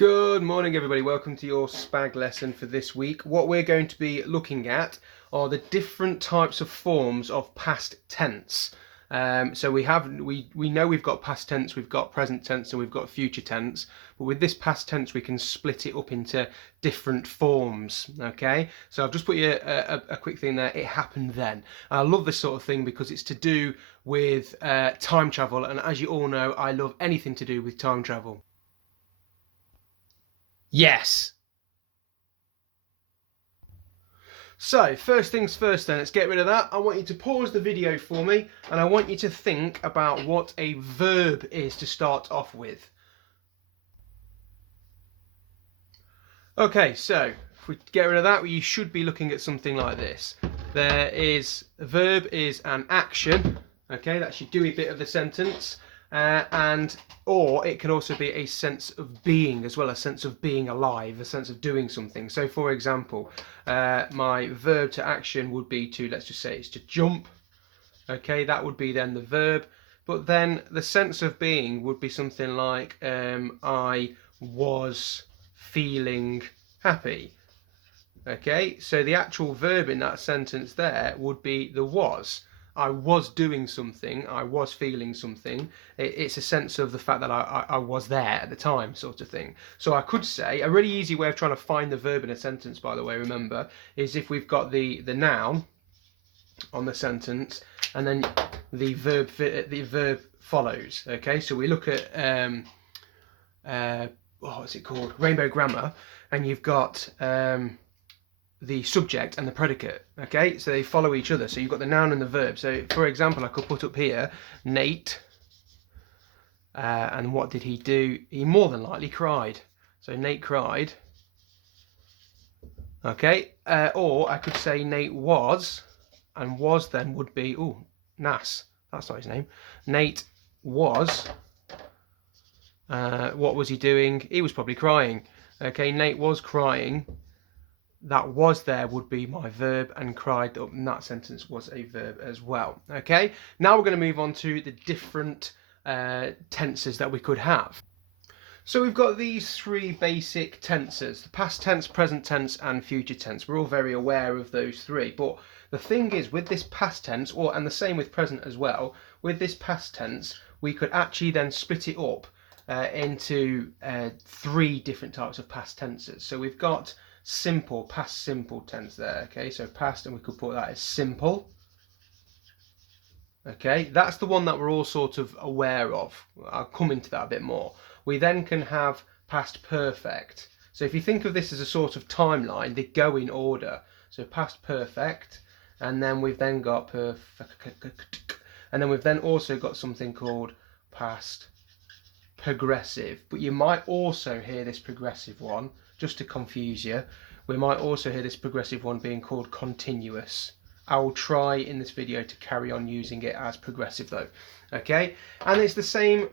Good morning, everybody. Welcome to your SPAG lesson for this week. What we're going to be looking at are the different types of forms of past tense. So we know we've got past tense, we've got present tense, and we've got future tense. But with this past tense, we can split it up into different forms. Okay. So I've just put you a quick thing there. It happened then. And I love this sort of thing because it's to do with time travel, and as you all know, I love anything to do with time travel. Yes. So, first things first then, let's get rid of that. I want you to pause the video for me and I want you to think about what a verb is to start off with. Okay, so if we get rid of that, you should be looking at something like this. A verb is an action, okay, that's your doing bit of the sentence. Or it can also be a sense of being as well, a sense of being alive, a sense of doing something. So for example, my verb to action would be to, let's just say it's to jump. Okay, that would be then the verb. But then the sense of being would be something like I was feeling happy. Okay, so the actual verb in that sentence there would be the was. I was doing something, I was feeling something. It's a sense of the fact that I was there at the time, sort of thing. So I could say, a really easy way of trying to find the verb in a sentence, by the way, remember, is if we've got the noun on the sentence and then the verb follows. Okay, so we look at what's it called? Rainbow grammar, and you've got the subject and the predicate. Okay, so they follow each other. So you've got the noun and the verb. So for example, I could put up here Nate, and what did he do? He more than likely cried. So Nate cried. Okay, or I could say Nate was, and was then would be Nas. That's not his name. Nate was. What was he doing? He was probably crying. Okay, Nate was crying. That was there would be my verb, and cried up in that sentence was a verb as well. Okay, now we're going to move on to the different tenses that we could have. So we've got these three basic tenses: the past tense, present tense and future tense. We're all very aware of those three, but the thing is with this past tense, and the same with present as well, with this past tense we could actually then split it up into three different types of past tenses. So we've got simple, past simple tense there. Okay, so past, and we could put that as simple. Okay, that's the one that we're all sort of aware of. I'll come into that a bit more. We then can have past perfect. So if you think of this as a sort of timeline, they go in order. So past perfect, and then we've then got perfect, and then we've then also got something called past progressive. But you might also hear this progressive one, just to confuse you, we might also hear this progressive one being called continuous. I will try in this video to carry on using it as progressive though. Okay, and it's the same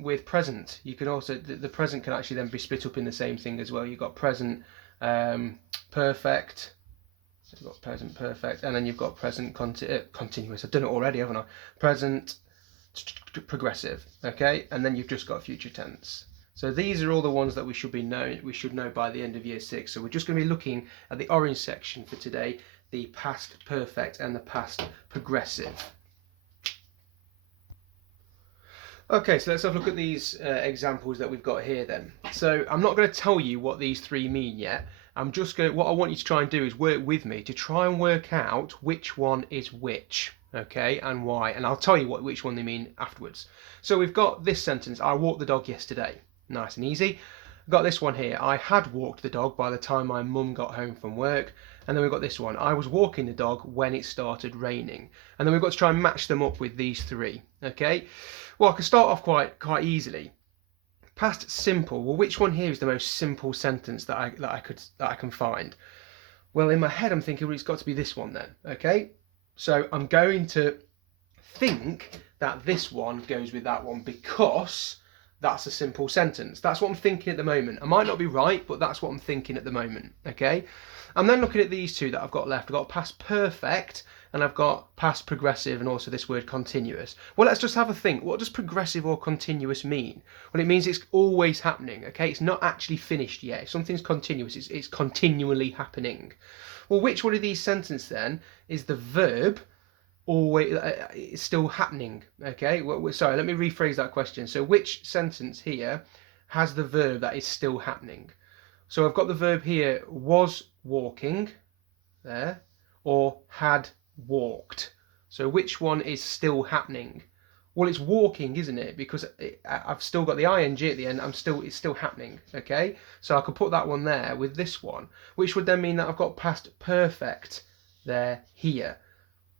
with present. You can also, the present can actually then be split up in the same thing as well. You've got present perfect, so you've got present perfect, and then you've got present continuous. I've done it already, haven't I? Present progressive. Okay, and then you've just got future tense. So these are all the ones that we should know by the end of year 6. So we're just going to be looking at the orange section for today, the past perfect and the past progressive. Okay, so let's have a look at these examples that we've got here then. So I'm not going to tell you what these three mean yet. What I want you to try and do is work with me to try and work out which one is which, okay, and why. And I'll tell you which one they mean afterwards. So we've got this sentence: I walked the dog yesterday. Nice and easy. We've got this one here: I had walked the dog by the time my mum got home from work. And then we've got this one: I was walking the dog when it started raining. And then we've got to try and match them up with these three. Okay. Well, I can start off quite easily. Past simple. Well, which one here is the most simple sentence that I can find? Well, in my head I'm thinking, well, it's got to be this one then. Okay. So I'm going to think that this one goes with that one because that's a simple sentence. That's what I'm thinking at the moment. I might not be right, but that's what I'm thinking at the moment. Okay. I'm then looking at these two that I've got left. I've got past perfect and I've got past progressive and also this word continuous. Well, let's just have a think. What does progressive or continuous mean? Well, it means it's always happening, okay? It's not actually finished yet. If something's continuous, it's continually happening. Well, which one of these sentences then is the verb always it's still happening? Okay, well, sorry, let me rephrase that question. So which sentence here has the verb that is still happening? So I've got the verb here, was walking, there, or had walked. So which one is still happening? Well, it's walking, isn't it? Because I've still got the ing at the end. It's still happening. Okay, so I could put that one there with this one, which would then mean that I've got past perfect there here.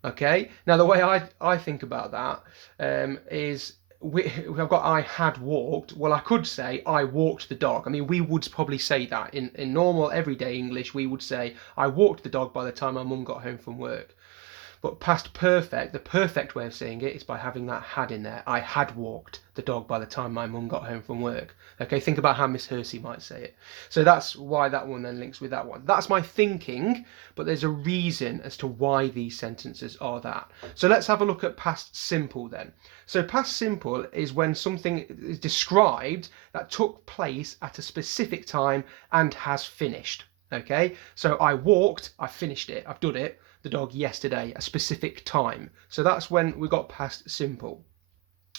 Okay, now the way I think about that is I've got I had walked. Well, I could say I walked the dog. I mean, we would probably say that in normal everyday English. We would say I walked the dog by the time my mum got home from work. But past perfect, the perfect way of saying it is by having that had in there. I had walked the dog by the time my mum got home from work. Okay, think about how Miss Hersey might say it. So that's why that one then links with that one. That's my thinking, but there's a reason as to why these sentences are that. So let's have a look at past simple then. So past simple is when something is described that took place at a specific time and has finished. Okay, so I walked, I finished it, I've done it. The dog yesterday, a specific time. So that's when we got past simple.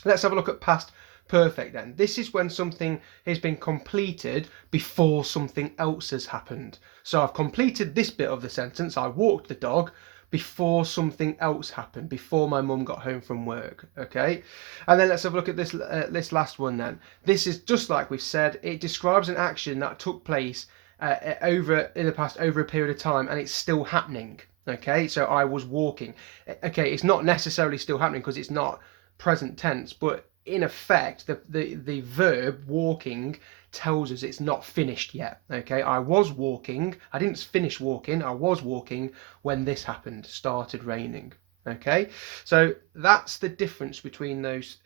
Let's have a look at past perfect then. This is when something has been completed before something else has happened. So I've completed this bit of the sentence, I walked the dog, before something else happened, before my mum got home from work. Okay, and then let's have a look at this last one then. This is just like we've said, it describes an action that took place in the past over a period of time, and it's still happening. Okay, so I was walking. Okay, it's not necessarily still happening because it's not present tense, but in effect, the verb walking tells us it's not finished yet. Okay, I was walking. I didn't finish walking. I was walking when this happened. Started raining. Okay, so that's the difference between those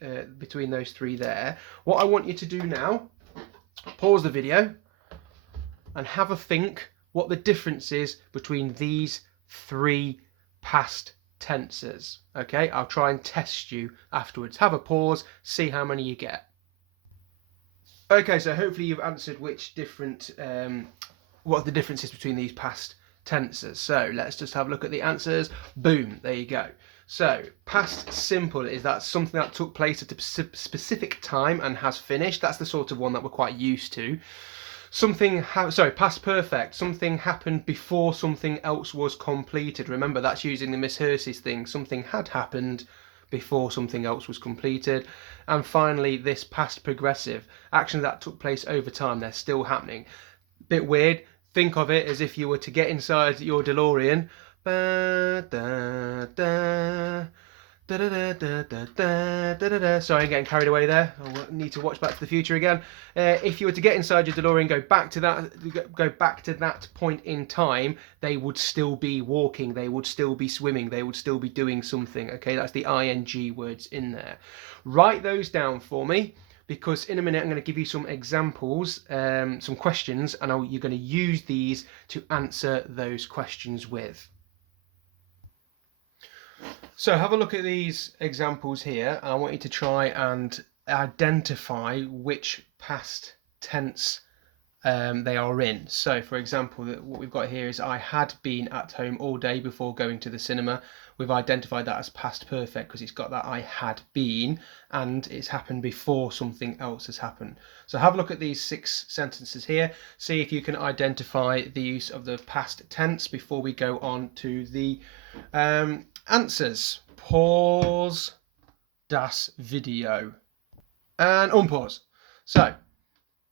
three there. What I want you to do now, pause the video and have a think what the difference is between these three past tenses. Okay, I'll try and test you afterwards. Have a pause, see how many you get. Okay, so hopefully you've answered which different what the difference is between these past tenses. So let's just have a look at the answers. Boom, there you go. So past simple is that something that took place at a specific time and has finished. That's the sort of one that we're quite used to. Past perfect. Something happened before something else was completed. Remember, that's using the Miss Hersey's thing. Something had happened before something else was completed. And finally, this past progressive. Actions that took place over time. They're still happening. Bit weird. Think of it as if you were to get inside your DeLorean. Sorry, I'm getting carried away there. I need to watch Back to the Future again. If you were to get inside your DeLorean, go back to that point in time, they would still be walking, they would still be swimming, they would still be doing something. Okay, that's the ing words in there. Write those down for me, because in a minute I'm going to give you some examples, some questions, and you're going to use these to answer those questions with. So have a look at these examples here, and I want you to try and identify which past tense they are in. So for example, what we've got here is I had been at home all day before going to the cinema. We've identified that as past perfect because it's got that I had been and it's happened before something else has happened. So have a look at these 6 sentences here. See if you can identify the use of the past tense before we go on to the answers. Pause das Video and unpause. So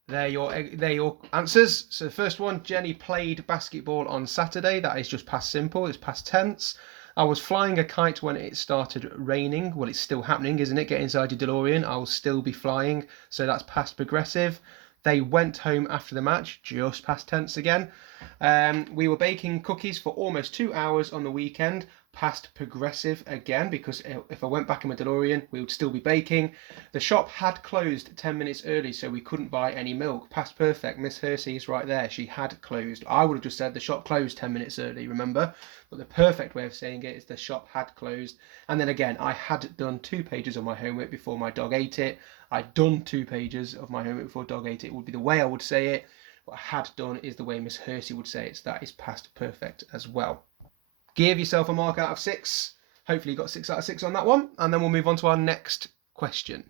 they're your answers. So the first one, Jenny played basketball on Saturday. That is just past simple, it's past tense. I was flying a kite when it started raining. Well, it's still happening, isn't it? Get inside your DeLorean, I will still be flying. So that's past progressive. They went home after the match, just past tense again. We were baking cookies for almost 2 hours on the weekend, past progressive again, because if I went back in my DeLorean, we would still be baking. The shop had closed 10 minutes early, so we couldn't buy any milk. Past perfect. Miss Hersey is right there. She had closed. I would have just said the shop closed 10 minutes early, remember? But the perfect way of saying it is the shop had closed. And then again, I had done 2 pages of my homework before my dog ate it. I'd done 2 pages of my homework before dog ate it, would be the way I would say it. What I had done is the way Miss Hersey would say it, so that is past perfect as well. Give yourself a mark out of 6. Hopefully you got 6 out of 6 on that one, and then we'll move on to our next question.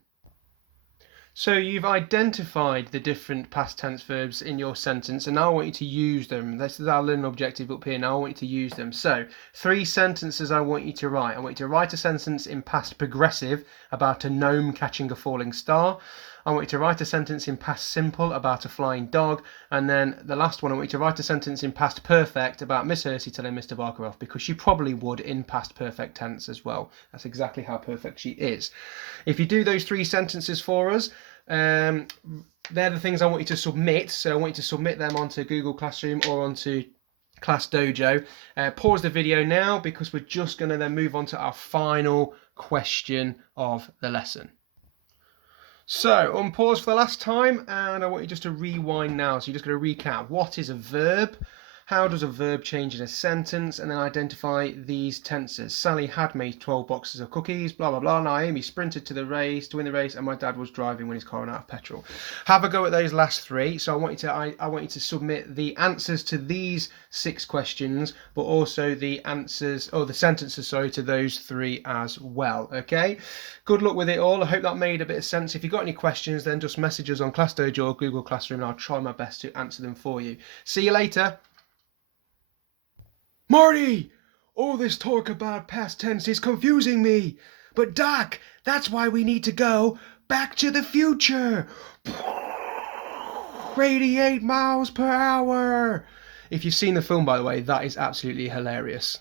So you've identified the different past tense verbs in your sentence, and now I want you to use them. This is our learning objective up here. Now I want you to use them. So 3 sentences I want you to write. I want you to write a sentence in past progressive about a gnome catching a falling star. I want you to write a sentence in past simple about a flying dog. And then the last one, I want you to write a sentence in past perfect about Miss Hersey telling Mr. Barker off, because she probably would in past perfect tense as well. That's exactly how perfect she is. If you do those 3 sentences for us, they're the things I want you to submit. So I want you to submit them onto Google Classroom or onto Class Dojo. Pause the video now, because we're just going to then move on to our final question of the lesson. So unpause for the last time, and I want you just to rewind now. So you're just going to recap. What is a verb? How does a verb change in a sentence? And then identify these tenses. Sally had made 12 boxes of cookies, blah, blah, blah. Naomi sprinted to win the race, and my dad was driving when his car ran out of petrol. Have a go at those last 3. So I want you to submit the answers to these 6 questions, but also the sentences, to those 3 as well. Okay? Good luck with it all. I hope that made a bit of sense. If you've got any questions, then just message us on Class Dojo or Google Classroom, and I'll try my best to answer them for you. See you later. Marty! All this talk about past tense is confusing me. But Doc, that's why we need to go back to the future. 88 miles per hour. If you've seen the film, by the way, that is absolutely hilarious.